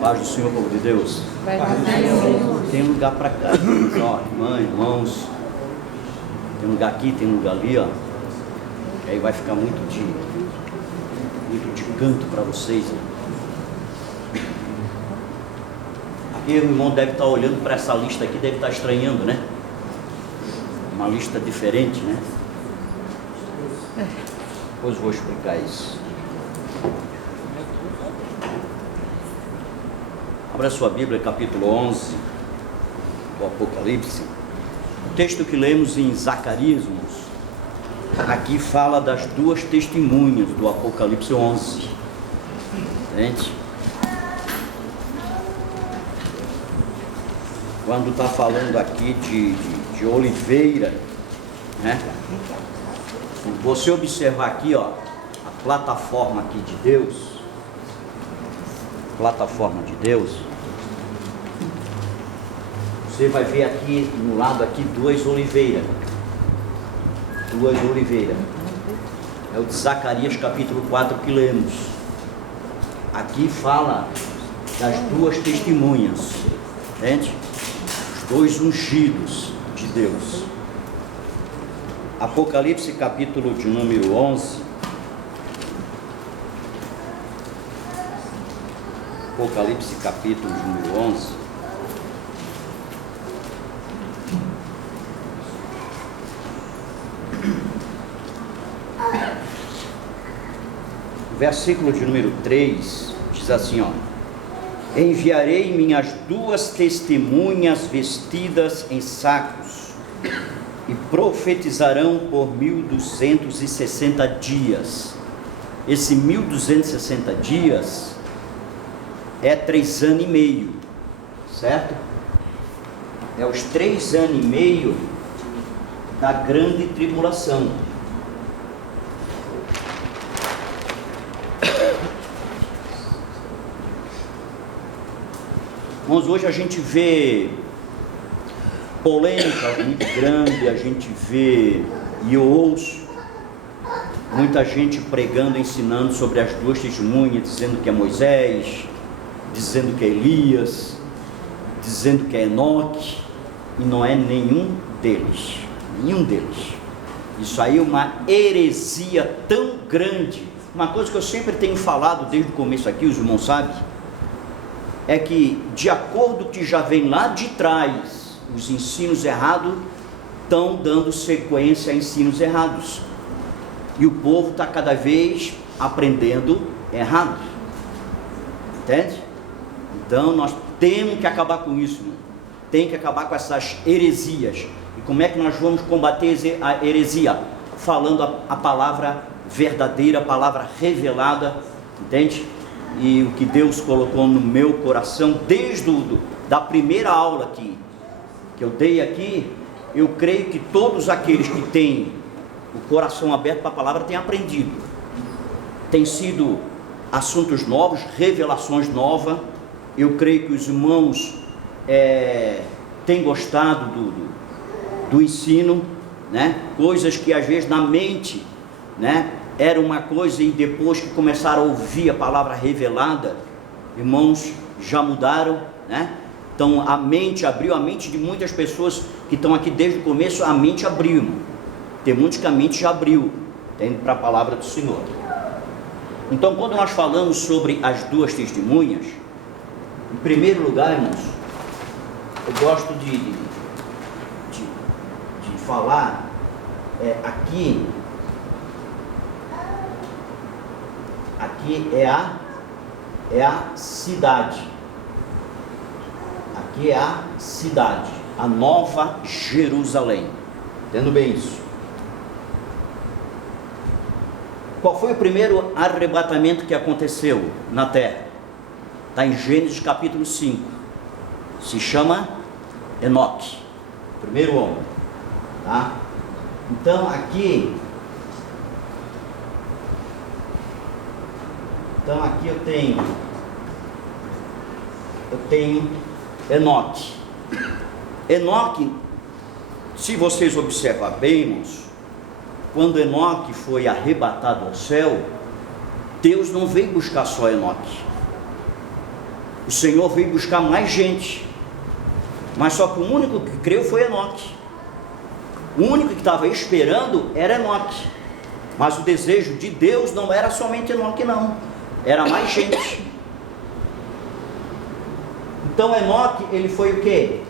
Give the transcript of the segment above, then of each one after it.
Paz do Senhor, povo de Deus. Tem lugar para cá, ó, irmãos. Tem lugar aqui, tem lugar ali, ó. Aí vai ficar muito de canto para vocês. Aqui o irmão deve estar olhando para essa lista aqui, deve estar estranhando, né? Uma lista diferente, né? Depois vou explicar isso. Abra sua Bíblia, capítulo 11 do Apocalipse. O texto que lemos em Zacarias, irmãos, aqui fala das duas testemunhas do Apocalipse 11. Entende? Quando está falando aqui de oliveira, né? Se você observar aqui, ó, a plataforma aqui de Deus, você vai ver aqui no lado aqui duas oliveiras. É o de Zacarias capítulo 4 que lemos. Aqui fala das duas testemunhas, entende? Os dois ungidos de Deus. Apocalipse capítulo de número 11. Apocalipse capítulo de número 11. Versículo de número 3 diz assim, ó: enviarei minhas duas testemunhas vestidas em sacos e profetizarão por 1260 dias. Esse 1260 dias é 3 anos e meio, certo? É os 3 anos e meio da grande tribulação. Mas hoje a gente vê polêmica muito grande, a gente vê e eu ouço muita gente pregando, ensinando sobre as duas testemunhas, dizendo que é Moisés, dizendo que é Elias, dizendo que é Enoque, e não é nenhum deles. Isso aí é uma heresia tão grande. Uma coisa que eu sempre tenho falado desde o começo aqui, os irmãos sabem, é que de acordo que já vem lá de trás, os ensinos errados estão dando sequência a ensinos errados, e o povo está cada vez aprendendo errado, entende? Então nós temos que acabar com isso, tem que acabar com essas heresias. E como é que nós vamos combater a heresia? Falando a palavra verdadeira, a palavra revelada, entende? E o que Deus colocou no meu coração desde da primeira aula que eu dei aqui, eu creio que todos aqueles que têm o coração aberto para a palavra têm aprendido. Tem sido assuntos novos, revelações novas. Eu creio que os irmãos têm gostado do ensino, né? Coisas que às vezes na mente, né, era uma coisa, e depois que começaram a ouvir a palavra revelada, irmãos, já mudaram, né? Então a mente abriu, a mente de muitas pessoas que estão aqui desde o começo, a mente abriu, irmão. Tem muitos que a mente já abriu, para a palavra do Senhor. Então quando nós falamos sobre as duas testemunhas, em primeiro lugar, irmãos, eu gosto de falar aqui é a cidade. Aqui é a cidade, a Nova Jerusalém. Entendo bem isso? Qual foi o primeiro arrebatamento que aconteceu na terra? Está em Gênesis capítulo 5. Se chama Enoque, primeiro homem, tá? Então aqui eu tenho Enoque. Enoque, se vocês observar bem, irmãos, quando Enoque foi arrebatado ao céu, Deus não veio buscar só Enoque. O Senhor veio buscar mais gente, mas só que o único que creu foi Enoque. O único que estava esperando era Enoque, mas o desejo de Deus não era somente Enoque, não, era mais gente. Então Enoque, ele foi o quê?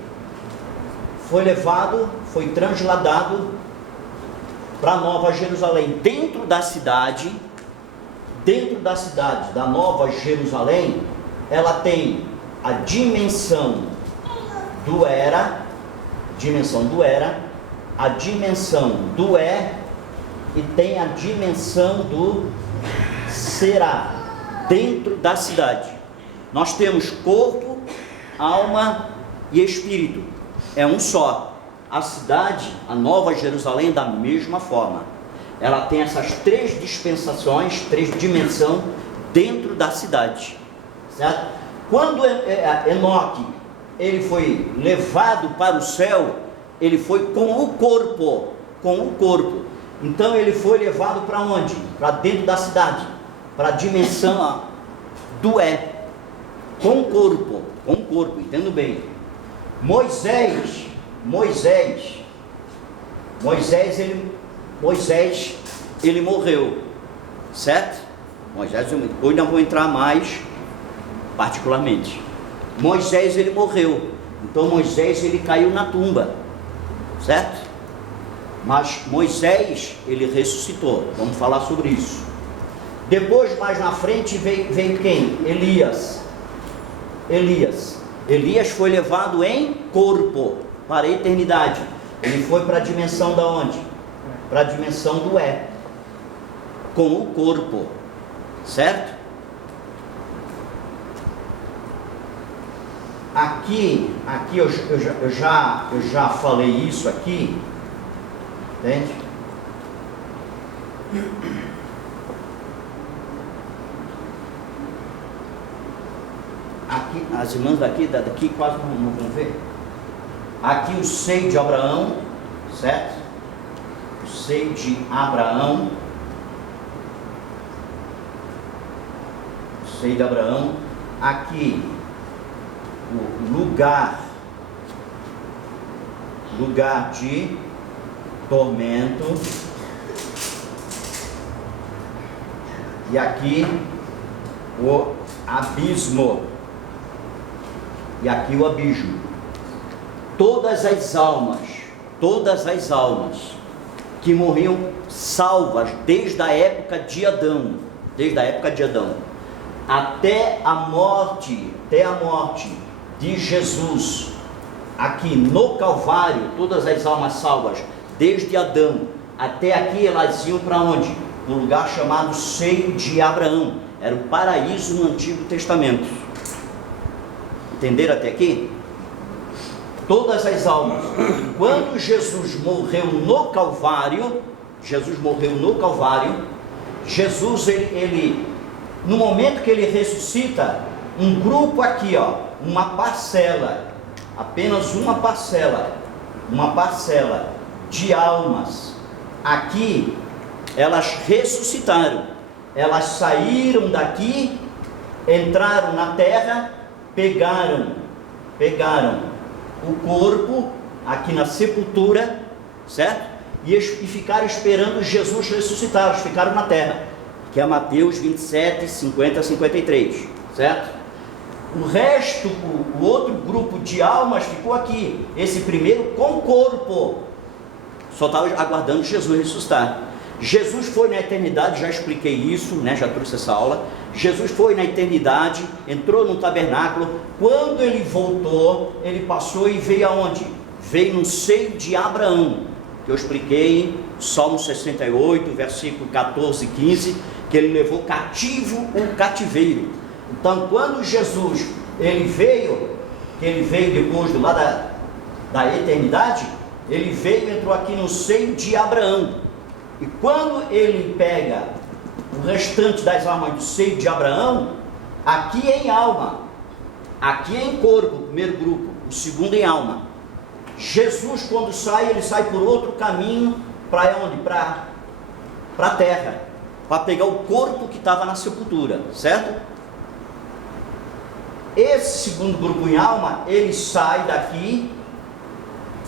Foi levado, foi transladado para Nova Jerusalém. Dentro da cidade da Nova Jerusalém, ela tem a dimensão do era, a dimensão do e tem a dimensão do será. Dentro da cidade nós temos corpo, alma e espírito, é um só. A cidade, a Nova Jerusalém, da mesma forma, ela tem essas três dispensações, três dimensões dentro da cidade, certo? Quando Enoque, ele foi levado para o céu, ele foi com o corpo, então ele foi levado para onde? Para dentro da cidade, para a dimensão do com o corpo, entendo bem. Moisés, ele morreu, certo? Hoje não vou entrar mais particularmente. Moisés, ele morreu, então Moisés, ele caiu na tumba, certo? Mas Moisés, ele ressuscitou, vamos falar sobre isso. Depois, mais na frente, veio quem? Elias foi levado em corpo para a eternidade. Ele foi para a dimensão da onde? Para a dimensão do com o corpo, certo? Aqui eu já falei isso aqui, entende? Aqui, as irmãs daqui quase não vão ver. Aqui o seio de Abraão, certo? O seio de Abraão. O seio de Abraão. Aqui o lugar de tormento. E aqui o abismo. E aqui o abismo. Todas as almas que morriam salvas desde a época de Adão, até a morte de Jesus, aqui no Calvário, todas as almas salvas, desde Adão até aqui, elas iam para onde? Um lugar chamado seio de Abraão, era o paraíso no Antigo Testamento. Entenderam até aqui? Todas as almas. Quando Jesus morreu no Calvário, Jesus, ele no momento que ele ressuscita, um grupo aqui, uma parcela, apenas uma parcela de almas, aqui, elas ressuscitaram, elas saíram daqui, entraram na terra, pegaram o corpo aqui na sepultura, certo? E ficaram esperando Jesus ressuscitar, eles ficaram na terra, que é Mateus 27, 50 a 53, certo? O resto, o outro grupo de almas ficou aqui, esse primeiro com o corpo, só estava aguardando Jesus ressuscitar. Jesus foi na eternidade, já expliquei isso, né? Já trouxe essa aula. Jesus foi na eternidade, entrou no tabernáculo. Quando ele voltou, ele passou e veio aonde? Veio no seio de Abraão, que eu expliquei, Salmo 68, versículo 14 e 15, que ele levou cativo o cativeiro. Então, quando Jesus, ele veio depois do lado da eternidade, ele veio, entrou aqui no seio de Abraão. E quando ele pega o restante das almas do seio de Abraão, aqui em alma, aqui em corpo, o primeiro grupo, o segundo em alma, Jesus, quando sai, ele sai por outro caminho, para onde? Para a terra, para pegar o corpo que estava na sepultura, certo? Esse segundo grupo em alma, ele sai daqui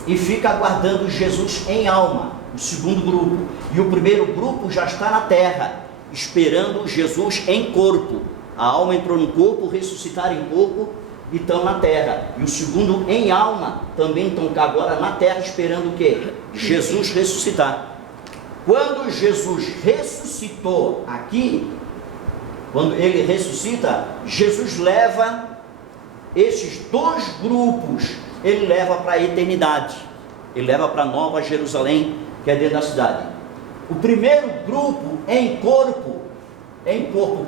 e fica aguardando Jesus em alma, o segundo grupo. E o primeiro grupo já está na terra, esperando Jesus em corpo. A alma entrou no corpo, ressuscitaram em corpo e estão na terra. E o segundo em alma também estão agora na terra, esperando o quê? Jesus ressuscitar. Quando Jesus ressuscitou aqui, quando ele ressuscita, Jesus leva esses dois grupos, ele leva para a eternidade, ele leva para Nova Jerusalém, que é dentro da cidade. O primeiro grupo em corpo,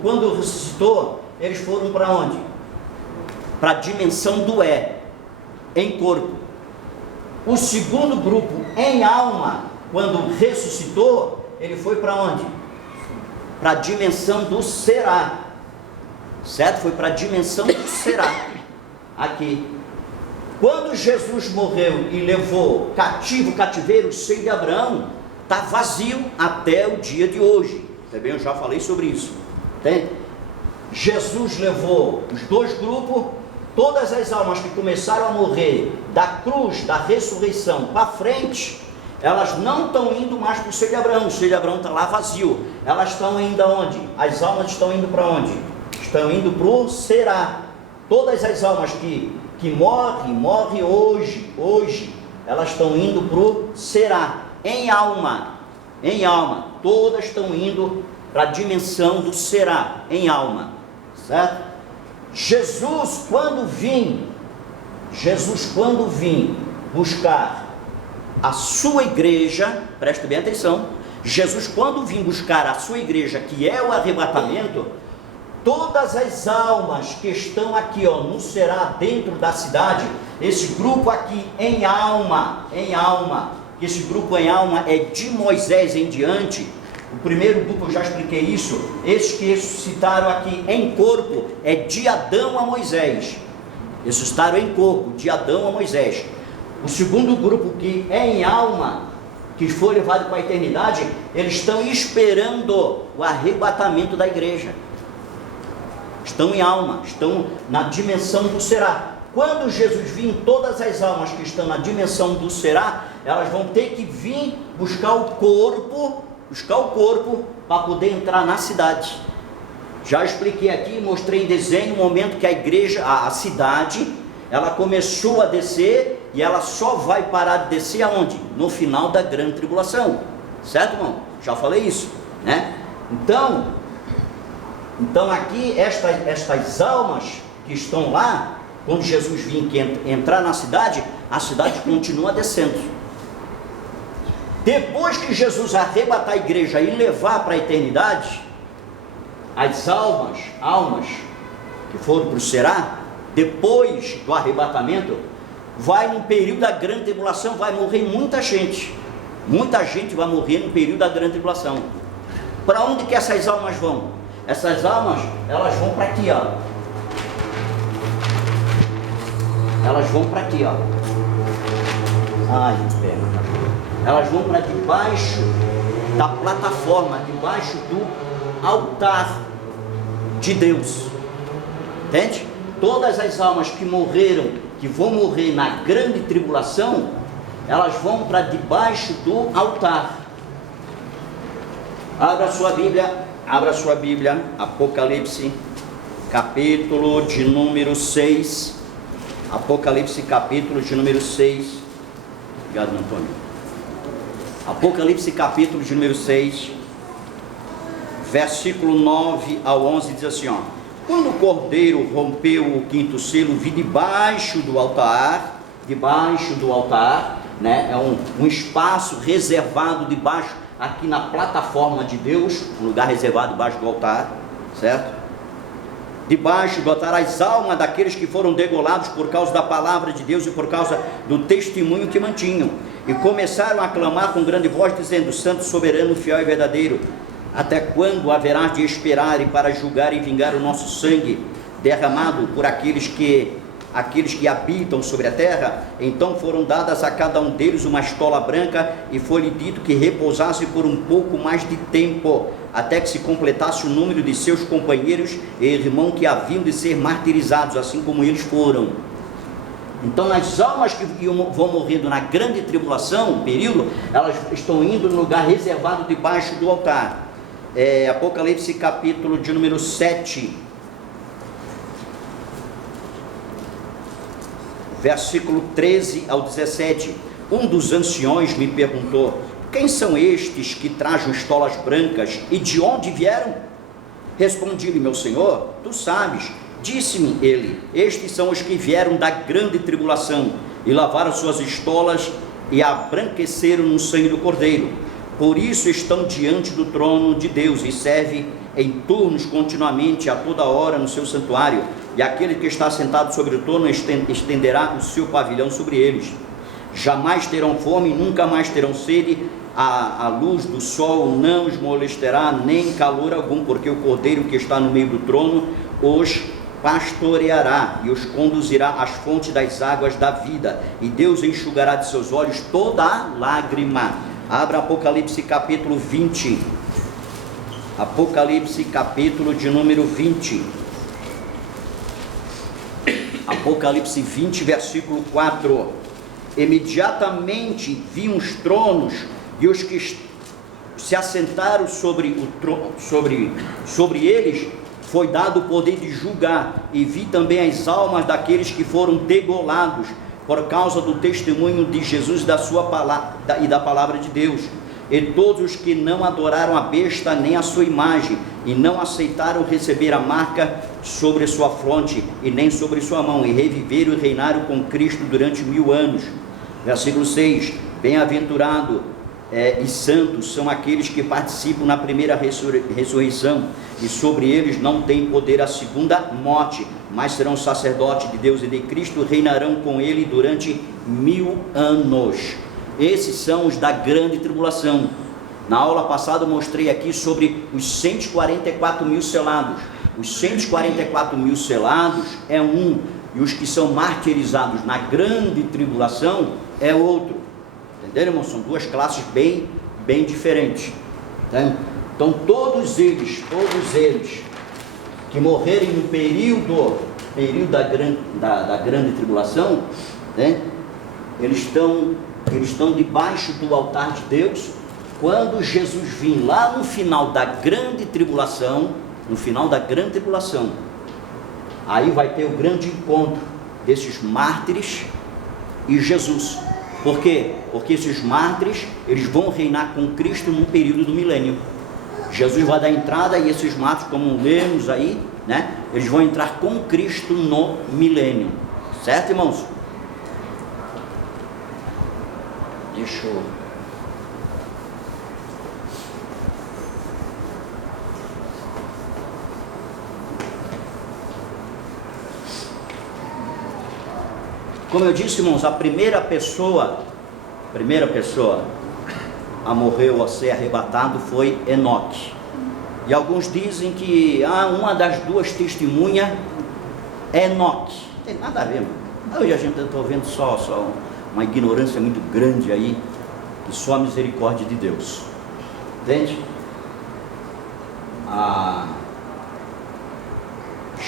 quando ressuscitou, eles foram para onde? Para a dimensão do em corpo. O segundo grupo em alma, quando ressuscitou, ele foi para onde? Para a dimensão do será, certo? Foi para a dimensão do será, aqui. Quando Jesus morreu e levou cativeiro, o seio de Abraão, está vazio até o dia de hoje. Também eu já falei sobre isso, entende? Jesus levou os dois grupos, todas as almas que começaram a morrer da cruz, da ressurreição para frente, elas não estão indo mais para o seio de Abraão. O seio de Abraão está lá vazio. Elas estão indo aonde? As almas estão indo para onde? Estão indo para o será. Todas as almas que morrem hoje, elas estão indo para o será, em alma, todas estão indo para a dimensão do será, em alma, certo? Jesus quando vim buscar a sua igreja, preste bem atenção, Jesus quando vim buscar a sua igreja, que é o arrebatamento, todas as almas que estão aqui, no será, dentro da cidade, esse grupo aqui em alma, esse grupo em alma é de Moisés em diante. O primeiro grupo, eu já expliquei isso, esses que ressuscitaram aqui em corpo, é de Adão a Moisés, ressuscitaram em corpo, de Adão a Moisés. O segundo grupo que é em alma, que foi levado para a eternidade, eles estão esperando o arrebatamento da igreja. Estão em alma, estão na dimensão do será. Quando Jesus vir, todas as almas que estão na dimensão do será, elas vão ter que vir buscar o corpo para poder entrar na cidade. Já expliquei aqui, mostrei em desenho o momento que a igreja, a cidade, ela começou a descer e ela só vai parar de descer aonde? No final da grande tribulação, certo, irmão? Já falei isso, né? Então aqui estas almas que estão lá, quando Jesus vir entrar na cidade, a cidade continua descendo. Depois que Jesus arrebatar a igreja e levar para a eternidade, as almas que foram para o será, depois do arrebatamento, vai no período da grande tribulação, vai morrer muita gente vai morrer no período da grande tribulação. Para onde que essas almas vão? Essas almas, elas vão para aqui, elas vão para aqui, elas vão para debaixo da plataforma, debaixo do altar de Deus, entende? Todas as almas que morreram, que vão morrer na grande tribulação, elas vão para debaixo do altar. Abra sua Bíblia, Apocalipse, capítulo de número 6. Apocalipse, capítulo de número 6. Obrigado, Antônio. Apocalipse, capítulo de número 6, versículo 9 ao 11, diz assim, quando o Cordeiro rompeu o quinto selo, vi debaixo do altar, né, é um espaço reservado debaixo, aqui na plataforma de Deus, um lugar reservado debaixo do altar, certo? Debaixo do altar, as almas daqueles que foram degolados por causa da palavra de Deus e por causa do testemunho que mantinham, e começaram a clamar com grande voz, dizendo, Santo, soberano, fiel e verdadeiro, até quando haverás de esperar e para julgar e vingar o nosso sangue derramado por aqueles que aqueles que habitam sobre a terra. Então foram dadas a cada um deles uma estola branca, e foi-lhe dito que repousasse por um pouco mais de tempo, até que se completasse o número de seus companheiros e irmãos que haviam de ser martirizados, assim como eles foram. Então as almas que vão morrendo na grande tribulação, período, elas estão indo no lugar reservado debaixo do altar. Apocalipse capítulo de número 7, versículo 13 ao 17. Um dos anciões me perguntou: quem são estes que trajam estolas brancas e de onde vieram? Respondi-lhe: meu senhor, tu sabes. Disse-me ele: estes são os que vieram da grande tribulação e lavaram suas estolas e abranqueceram no sangue do Cordeiro. Por isso estão diante do trono de Deus e servem em turnos continuamente a toda hora no seu santuário, e aquele que está sentado sobre o trono estenderá o seu pavilhão sobre eles. Jamais terão fome, nunca mais terão sede. A luz do sol não os molestará, nem calor algum, porque o Cordeiro que está no meio do trono os pastoreará e os conduzirá às fontes das águas da vida, e Deus enxugará de seus olhos toda a lágrima. Abra Apocalipse capítulo 20. Apocalipse capítulo de número 20. Apocalipse 20, versículo 4. Imediatamente vi uns tronos, e os que se assentaram sobre o trono, sobre eles foi dado o poder de julgar, e vi também as almas daqueles que foram degolados por causa do testemunho de Jesus da sua palavra e da palavra de Deus, e todos os que não adoraram a besta nem a sua imagem, e não aceitaram receber a marca sobre sua fronte e nem sobre sua mão, e reviveram e reinaram com Cristo durante 1000 anos. Versículo 6. Bem-aventurado e santos são aqueles que participam na primeira ressurreição, e sobre eles não tem poder a segunda morte, mas serão sacerdotes de Deus e de Cristo, reinarão com ele durante 1000 anos. Esses são os da grande tribulação. Na aula passada eu mostrei aqui sobre os 144 mil selados. Os 144 mil selados é um, e os que são martirizados na grande tribulação é outro. Entenderam, irmão? São duas classes bem diferentes. Então todos eles que morrerem no período da grande tribulação, né? Eles estão debaixo do altar de Deus. Quando Jesus vir lá no final da grande tribulação, aí vai ter o grande encontro desses mártires e Jesus. Por quê? Porque esses mártires, eles vão reinar com Cristo no período do milênio. Jesus vai dar entrada, e esses mártires, como lemos aí, né, eles vão entrar com Cristo no milênio. Certo, irmãos? Deixa eu... Como eu disse, irmãos, a primeira pessoa a morrer ou a ser arrebatado foi Enoque. E alguns dizem que uma das duas testemunhas é Enoque. Não tem nada a ver, irmão. Hoje a gente está vendo só uma ignorância muito grande aí, e só a misericórdia de Deus. Entende?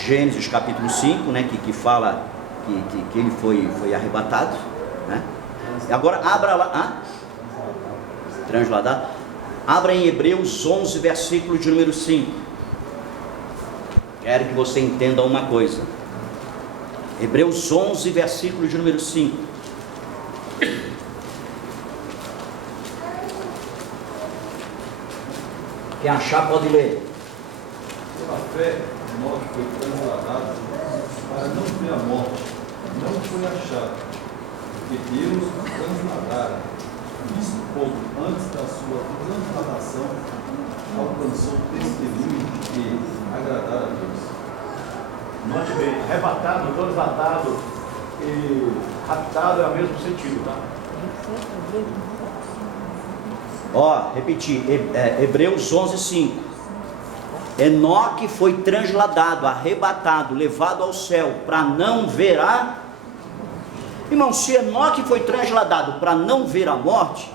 Gênesis capítulo 5, né, que fala que ele foi arrebatado, né? Agora abra lá, transladado. Abra em Hebreus 11, versículo de número 5. Quero que você entenda uma coisa. Hebreus 11, versículo de número 5. Quem achar pode ler. Pela fé, nós foi transladado para não ver a morte, não foi achado, porque Deus nos transladara. Isso pouco antes da sua transladação alcançou o testemunho de que agradara a Deus. Note bem, arrebatado, transladado e raptado é o mesmo sentido, tá? Repetir, Hebreus 11, 5. Enoque foi transladado, arrebatado, levado ao céu, para não ver a... Irmão, se Enoque foi transladado para não ver a morte,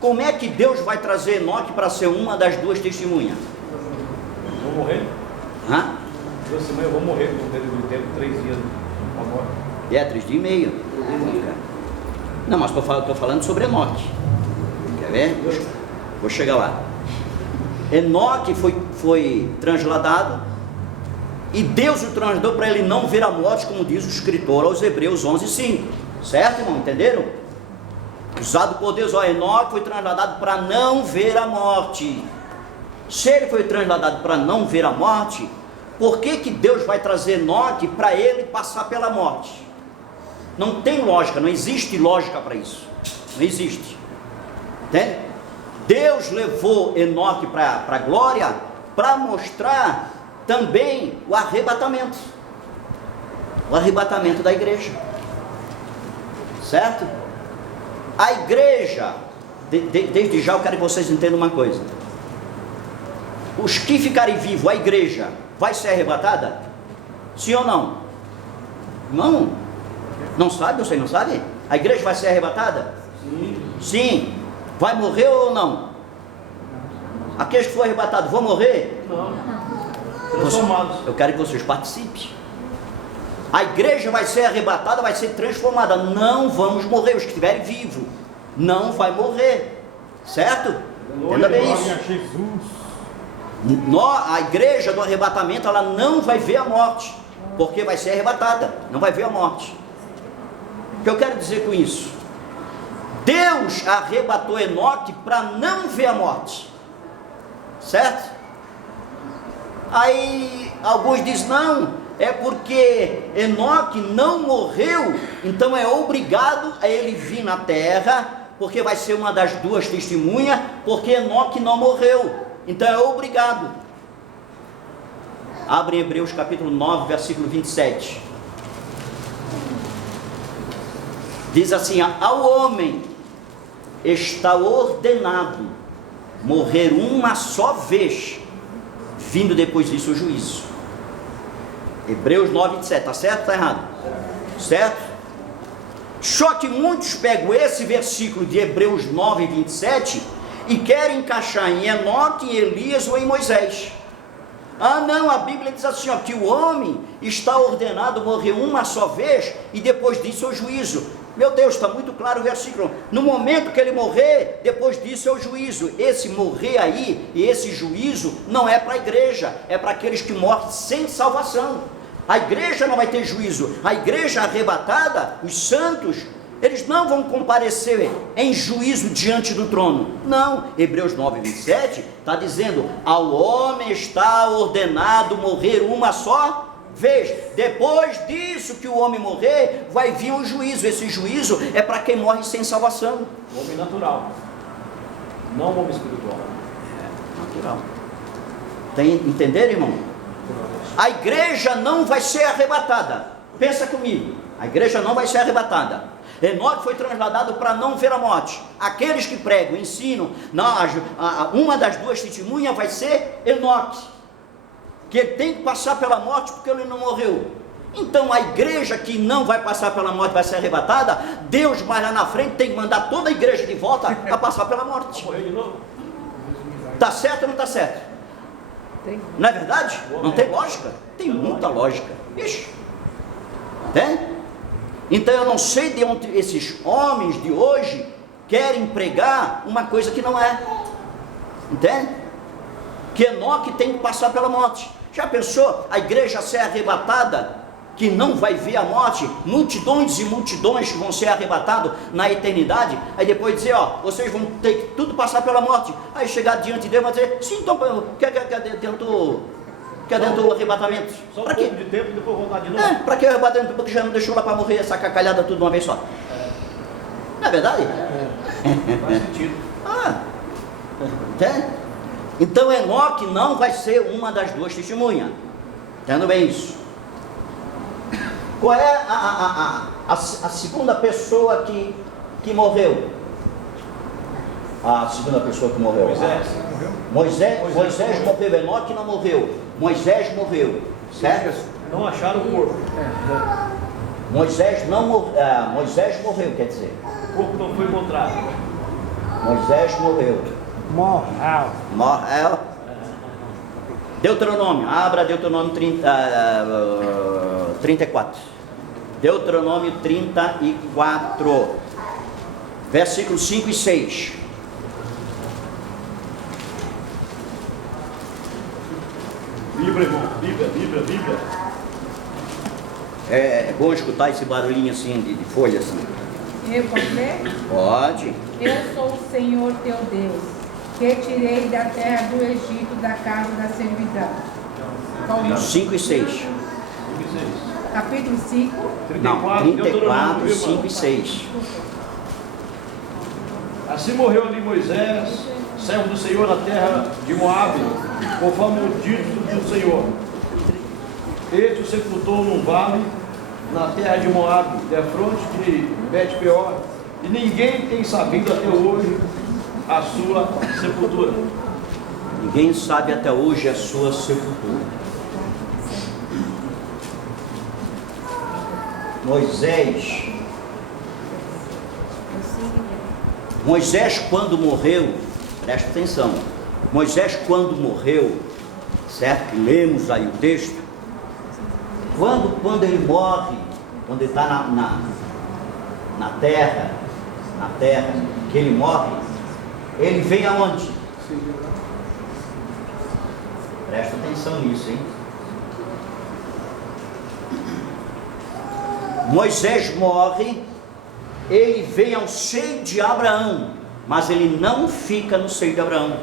como é que Deus vai trazer Enoque para ser uma das duas testemunhas? Vou morrer? Hã? 2 semanas eu vou morrer, no tempo 3 dias para morte. 3 dias e meio. Não, mas estou falando sobre Enoque. Quer ver? Vou chegar lá. Enoque foi transladado e Deus o transladou para ele não ver a morte, como diz o escritor aos Hebreus 11:5. Certo, irmão? Entenderam? Usado por Deus, Enoque foi transladado para não ver a morte. Se ele foi transladado para não ver a morte, por que Deus vai trazer Enoque para ele passar pela morte? Não tem lógica, não existe lógica para isso. Não existe. Entende? Deus levou Enoque para a glória para mostrar também o arrebatamento da igreja. Certo? A igreja, desde já eu quero que vocês entendam uma coisa. Os que ficarem vivos, a igreja vai ser arrebatada? Sim ou não? Não? Não sabe? Você não sabe? A igreja vai ser arrebatada? Sim. Sim. Vai morrer ou não? Aqueles que foram arrebatados vão morrer? Não. Transformados. Eu quero que vocês participem. A igreja vai ser arrebatada, vai ser transformada. Não vamos morrer. Os que estiverem vivos não vai morrer. Certo? Entenda bem isso. A igreja do arrebatamento, ela não vai ver a morte, porque vai ser arrebatada, não vai ver a morte. O que eu quero dizer com isso? Deus arrebatou Enoque para não ver a morte, certo? Aí alguns dizem, não, é porque Enoque não morreu, então é obrigado a ele vir na terra, porque vai ser uma das duas testemunhas, porque Enoque não morreu. Então é obrigado. Abre Hebreus capítulo 9, versículo 27. Diz assim: ao homem está ordenado morrer uma só vez, vindo depois disso o juízo. Hebreus 9, 27, está certo ou está errado? Certo? Só que muitos pegam esse versículo de Hebreus 9, 27 e querem encaixar em Enoque, em Elias ou em Moisés. Ah não, a Bíblia diz assim, que o homem está ordenado morrer uma só vez e depois disso é o juízo. Meu Deus, está muito claro o versículo. No momento que ele morrer, depois disso é o juízo. Esse morrer aí e esse juízo não é para a igreja, é para aqueles que morrem sem salvação. A igreja não vai ter juízo. A igreja arrebatada, os santos, eles não vão comparecer em juízo diante do trono. Não, Hebreus 9, 27 está dizendo, ao homem está ordenado morrer uma só vez. Depois disso que o homem morrer, vai vir um juízo. Esse juízo é para quem morre sem salvação. O homem natural, não o homem espiritual. Natural. Entenderam, irmão? A igreja não vai ser arrebatada. Pensa comigo, a igreja não vai ser arrebatada. Enoque foi transladado para não ver a morte. Aqueles que pregam, ensinam, uma das duas testemunhas vai ser Enoque, que ele tem que passar pela morte porque ele não morreu. Então a igreja que não vai passar pela morte vai ser arrebatada. Deus mais lá na frente tem que mandar toda a igreja de volta a passar pela morte. Morrer de novo? Está certo ou não está certo? Não é verdade? Não tem lógica? Tem muita lógica. Ixi. Tem? Então eu não sei de onde esses homens de hoje querem pregar uma coisa que não é. Entende? Que Enoque tem que passar pela morte. Já pensou a igreja ser arrebatada, que não vai ver a morte? Multidões e multidões que vão ser arrebatados na eternidade. Aí depois dizer, vocês vão ter que tudo passar pela morte. Aí chegar diante de Deus e vai dizer, sim, então quer dentro do arrebatamento? Só um pouco de tempo e depois voltar de novo. Para que o arrebatamento? Porque já não deixou lá para morrer essa cacalhada tudo de uma vez só. Não é verdade? Faz sentido. Entende? Então Enoque não vai ser uma das duas testemunhas. Entendo bem isso. Qual é a segunda pessoa que morreu? A segunda pessoa que morreu? Moisés. morreu? Moisés morreu, Enoque não morreu. Moisés morreu, certo? Não acharam o corpo. Moisés morreu, quer dizer. O corpo não foi encontrado. Moisés morreu. Morreu. Deuteronômio, abra Deuteronômio 34. Deuteronômio 34, versículos 5 e 6. Bíblia, irmão. Bíblia. É bom escutar esse barulhinho assim de folha assim. Eu posso ler? Pode. Eu sou o Senhor teu Deus, que tirei da terra do Egito, da casa da servidão. Qual livro? 5 e 6. Capítulo 5. Não, 34, 5 e 6. Assim morreu ali Moisés, servo do Senhor na terra de Moabe, conforme o dito do Senhor. Ele o sepultou num vale, na terra de Moabe, defronte de Bet-peor, e ninguém tem sabido até hoje a sua sepultura. Ninguém sabe até hoje a sua sepultura. Moisés quando morreu, presta atenção, Moisés quando morreu, certo? Lemos aí o texto, quando ele morre, quando ele está na terra, que ele morre, ele vem aonde? Presta atenção nisso, hein? Moisés morre, ele vem ao seio de Abraão, mas ele não fica no seio de Abraão.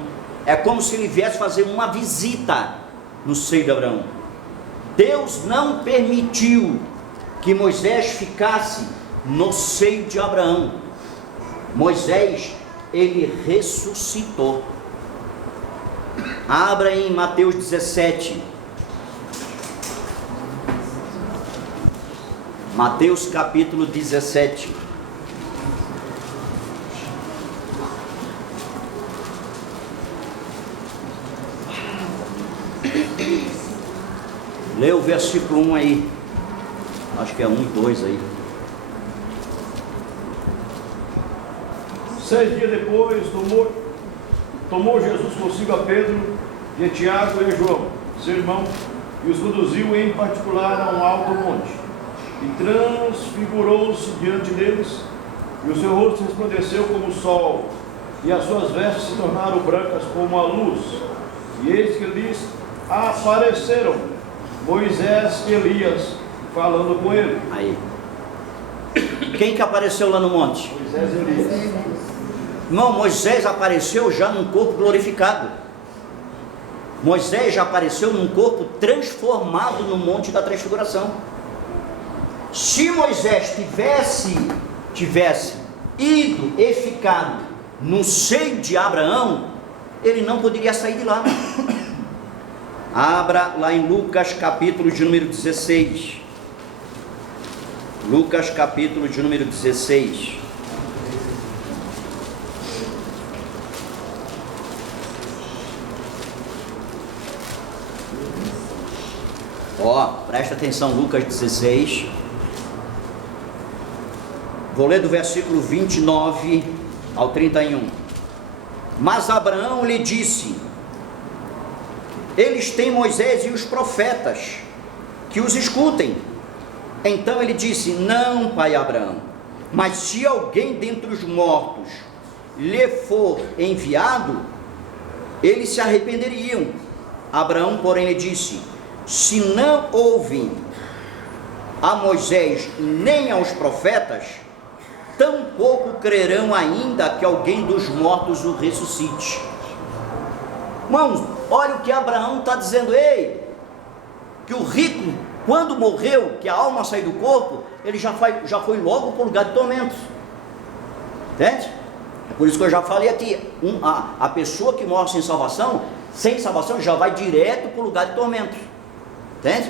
É como se ele viesse fazer uma visita no seio de Abraão. Deus não permitiu que Moisés ficasse no seio de Abraão. Moisés, ele ressuscitou. Abra em Mateus 17. Mateus capítulo 17. Lê o versículo 1 aí. Acho que é 1 e 2 aí. 6 dias depois, tomou Jesus consigo a Pedro, e a Tiago e a João, seu irmão, e os conduziu em particular a um alto monte. E transfigurou-se diante deles, e o seu rosto resplandeceu como o sol, e as suas vestes se tornaram brancas como a luz. E eis que lhes apareceram Moisés e Elias, falando com ele. Aí. Quem que apareceu lá no monte? Moisés e Elias. Irmão, Moisés apareceu já num corpo glorificado. Moisés já apareceu num corpo transformado no monte da transfiguração. Se Moisés tivesse ido e ficado no seio de Abraão, ele não poderia sair de lá. Abra lá em Lucas capítulo de número 16. Lucas capítulo de número 16. Presta atenção, Lucas 16. Vou ler do versículo 29 ao 31. Mas Abraão lhe disse: eles têm Moisés e os profetas, que os escutem. Então ele disse: não, pai Abraão, mas se alguém dentre os mortos lhe for enviado, eles se arrependeriam. Abraão, porém, lhe disse: se não ouvem a Moisés nem aos profetas, tampouco crerão ainda que alguém dos mortos o ressuscite. Irmãos, olha o que Abraão está dizendo. Que o rico, quando morreu, que a alma saiu do corpo, ele já foi logo para o lugar de tormentos. Entende? É por isso que eu já falei aqui, a pessoa que morre sem salvação já vai direto para o lugar de tormentos. Entende?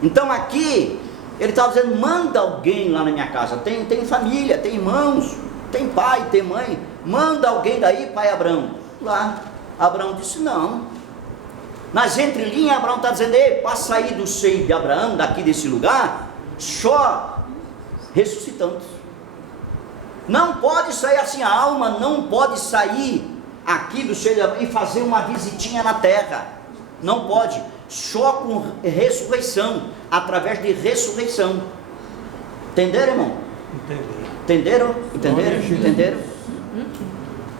Então aqui ele está dizendo: manda alguém lá na minha casa. Tem família, tem irmãos, tem pai, tem mãe. Manda alguém daí, pai Abraão, lá. Abraão disse não. Nas entrelinhas, Abraão está dizendo: ei, para sair do seio de Abraão, daqui desse lugar, só ressuscitando. Não pode sair assim, a alma não pode sair aqui do seio de Abraão e fazer uma visitinha na terra. Não pode, só com ressurreição, através de ressurreição. Entenderam, irmão? Entenderam? Entenderam?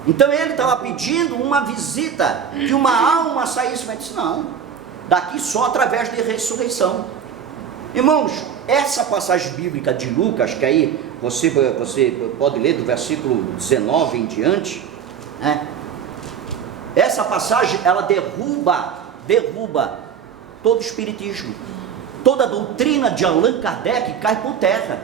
Então ele estava pedindo uma visita, que uma alma saísse, mas disse não, daqui só através de ressurreição. Irmãos, essa passagem bíblica de Lucas, que aí você pode ler do versículo 19 em diante, né? Essa passagem, ela derruba todo o espiritismo, toda a doutrina de Allan Kardec cai por terra.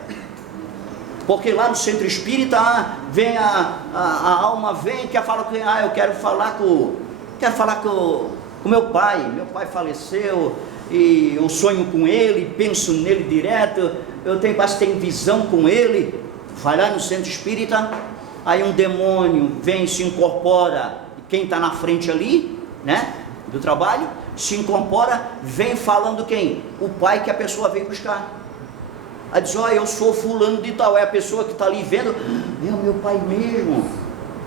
Porque lá no centro espírita vem a alma vem, quer falar com eu quero falar com meu pai faleceu, e eu sonho com ele, penso nele direto, parece que tenho visão com ele. Vai lá no centro espírita, aí um demônio vem, se incorpora, quem está na frente ali, né, do trabalho, se incorpora, vem falando quem? O pai que a pessoa veio buscar. Aí diz: eu sou fulano de tal, é a pessoa que está ali vendo, é o meu pai mesmo,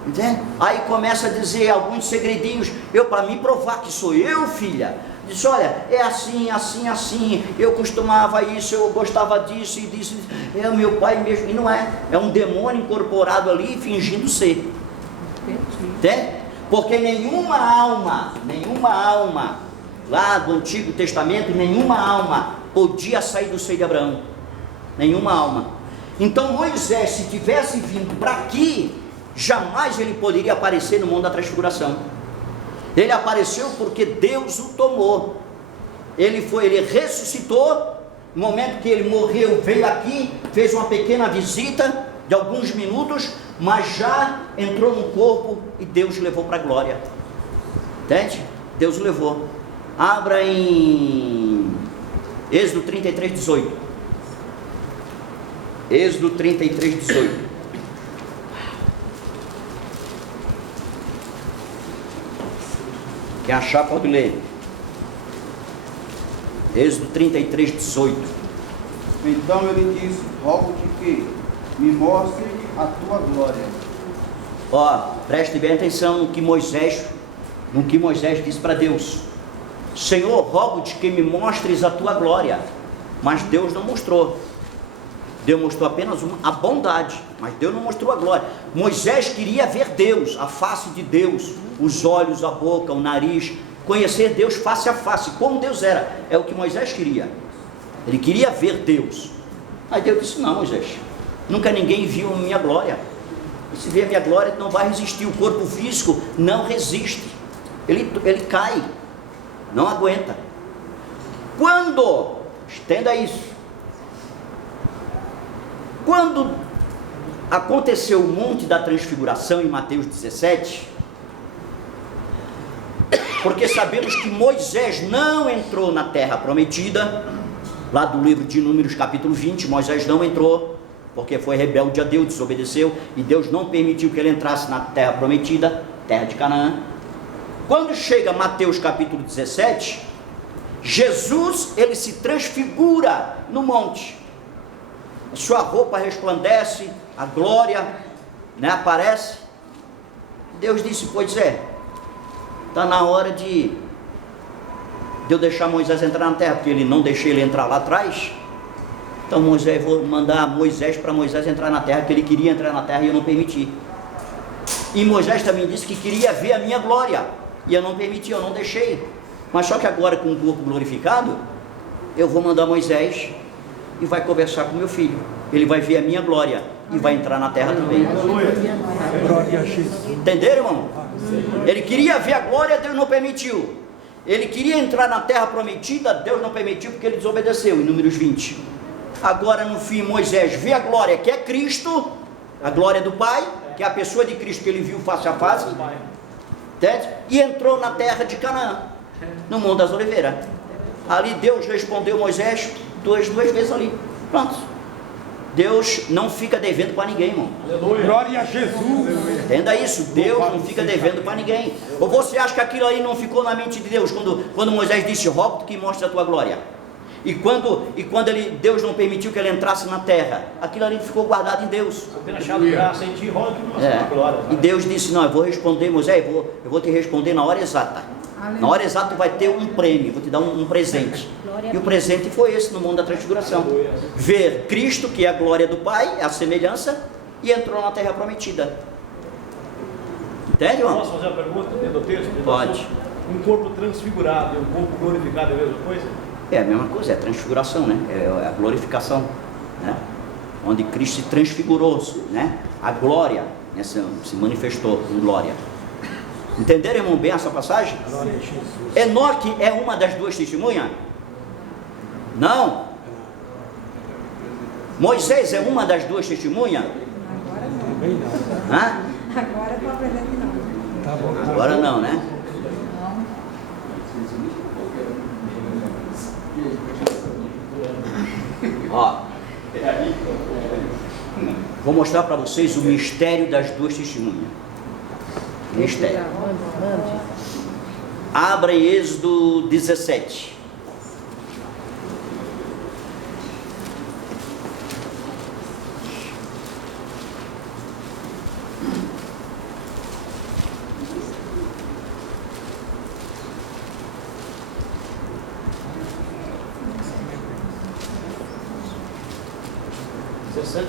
entende? Aí começa a dizer alguns segredinhos, para me provar que sou eu, filha. Diz: olha, é assim, eu costumava isso, eu gostava disso e disso, é o meu pai mesmo. E não é, é um demônio incorporado ali, fingindo ser. Entende? Porque nenhuma alma lá do Antigo Testamento, nenhuma alma podia sair do seio de Abraão, nenhuma alma. Então Moisés, se tivesse vindo para aqui, jamais ele poderia aparecer no mundo da transfiguração. Ele apareceu porque Deus o tomou. Ele ressuscitou. No momento que ele morreu, veio aqui, fez uma pequena visita de alguns minutos, mas já entrou no corpo e Deus o levou para a glória. Entende? Deus o levou. Abra em Êxodo 33, 18. Êxodo 33, 18. Quem achar pode ler. Êxodo 33, 18. Então ele disse: rogo-te que me mostre a tua glória. Preste bem atenção no que Moisés disse para Deus. Senhor, rogo-te que me mostres a tua glória. Mas Deus não mostrou. Deus mostrou apenas a bondade, mas Deus não mostrou a glória. Moisés queria ver Deus, a face de Deus, os olhos, a boca, o nariz, conhecer Deus face a face, como Deus era. É o que Moisés queria. Ele queria ver Deus. Aí Deus disse: não, Moisés, nunca ninguém viu a minha glória. E se ver a minha glória, não vai resistir. O corpo físico não resiste, ele cai, não aguenta. Entenda isso, quando aconteceu o monte da transfiguração em Mateus 17, porque sabemos que Moisés não entrou na terra prometida, lá do livro de Números capítulo 20, Moisés não entrou, porque foi rebelde a Deus, desobedeceu, e Deus não permitiu que ele entrasse na terra prometida, terra de Canaã. Quando chega Mateus capítulo 17, Jesus, ele se transfigura no monte, sua roupa resplandece, a glória, né, aparece. Deus disse: pois é, está na hora de eu deixar Moisés entrar na terra, porque ele não deixou ele entrar lá atrás. Então vou mandar Moisés para Moisés entrar na terra, que ele queria entrar na terra e eu não permiti. E Moisés também disse que queria ver a minha glória, e eu não permiti, eu não deixei. Mas só que agora, com o corpo glorificado, eu vou mandar Moisés e vai conversar com meu filho. Ele vai ver a minha glória e vai entrar na terra também. Entenderam, irmão? Ele queria ver a glória, Deus não permitiu. Ele queria entrar na terra prometida, Deus não permitiu porque ele desobedeceu, em Números 20. Agora no fim, Moisés vê a glória, que é Cristo, a glória do Pai, que é a pessoa de Cristo que ele viu face a face, entende? E entrou na terra de Canaã, no Monte das Oliveiras. Ali Deus respondeu Moisés duas vezes ali, pronto. Deus não fica devendo para ninguém, irmão. Glória a Jesus. Entenda isso, Deus não fica devendo para ninguém. Ou você acha que aquilo aí não ficou na mente de Deus quando Moisés disse, rogo que mostre a tua glória? E quando Deus não permitiu que ele entrasse na terra, aquilo ali ficou guardado em Deus. E Deus disse, não, eu vou responder, Moisés, eu vou te responder na hora exata. Na hora exata tu vai ter um prêmio, vou te dar um presente. E o presente foi esse no mundo da transfiguração. Ver Cristo, que é a glória do Pai, é a semelhança, e entrou na terra prometida. Entende, irmão? Posso fazer uma pergunta dentro do texto? Pode. Um corpo transfigurado e um corpo glorificado é a mesma coisa? É a mesma coisa, é a transfiguração, né? É a glorificação, né? Onde Cristo se transfigurou, né? A glória, né? se manifestou em glória. Entenderam, irmão, bem essa passagem? Enoque é uma das duas testemunhas? Não. Moisés é uma das duas testemunhas? Agora não. Hã? Agora para presente não. Tá bom. Agora não, né? Ó, vou mostrar para vocês o mistério das duas testemunhas. Mistério. Abra em Êxodo 17.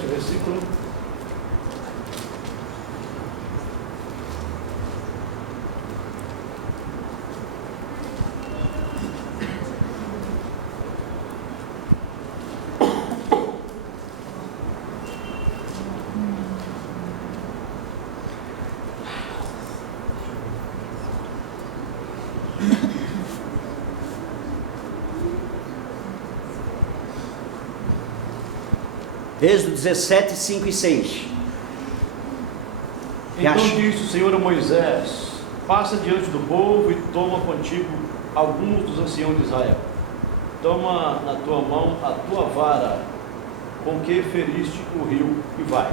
Versículo. Êxodo 17, 5 e 6. Então disse o Senhor a Moisés: passa diante do povo e toma contigo alguns dos anciãos de Israel. Toma na tua mão a tua vara com que feriste o rio e vai.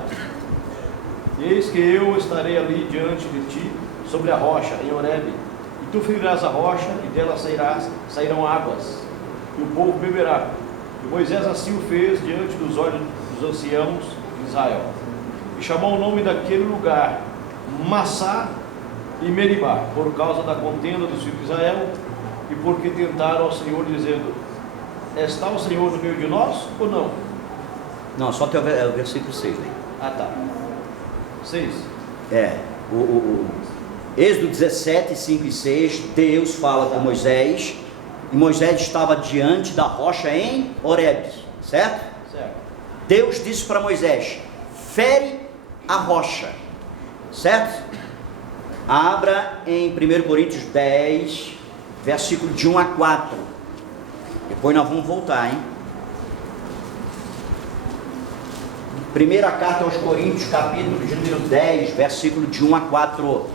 Eis que eu estarei ali diante de ti, sobre a rocha, em Horebe, e tu ferirás a rocha, e dela sairão águas, e o povo beberá. E Moisés assim o fez diante dos olhos dos anciãos de Israel. E chamou o nome daquele lugar Massá e Meribá, por causa da contenda dos filhos de Israel, e porque tentaram ao Senhor, dizendo: está o Senhor no meio de nós ou não? Não, só tem o versículo 6, né? Ah, tá. 6. O Êxodo 17, 5 e 6, Deus fala com Moisés, e Moisés estava diante da rocha em Horebe, certo? Certo. Deus disse para Moisés: fere a rocha, certo? Abra em 1 Coríntios 10, versículo de 1 a 4, depois nós vamos voltar, hein? Primeira carta aos Coríntios, capítulo de número 10, versículo de 1 a 4.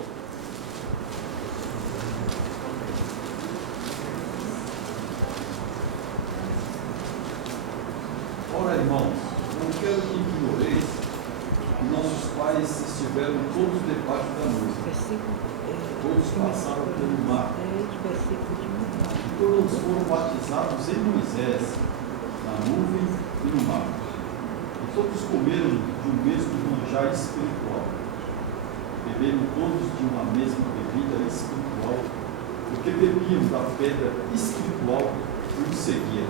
Ora, irmãos, não quero que ignoreis que nossos pais estiveram todos debaixo da nuvem. Todos passaram pelo mar. E todos foram batizados em Moisés, na nuvem e no mar. E todos comeram de um mesmo manjar espiritual. Beberam todos de uma mesma bebida espiritual, porque bebiam da pedra espiritual que os seguia.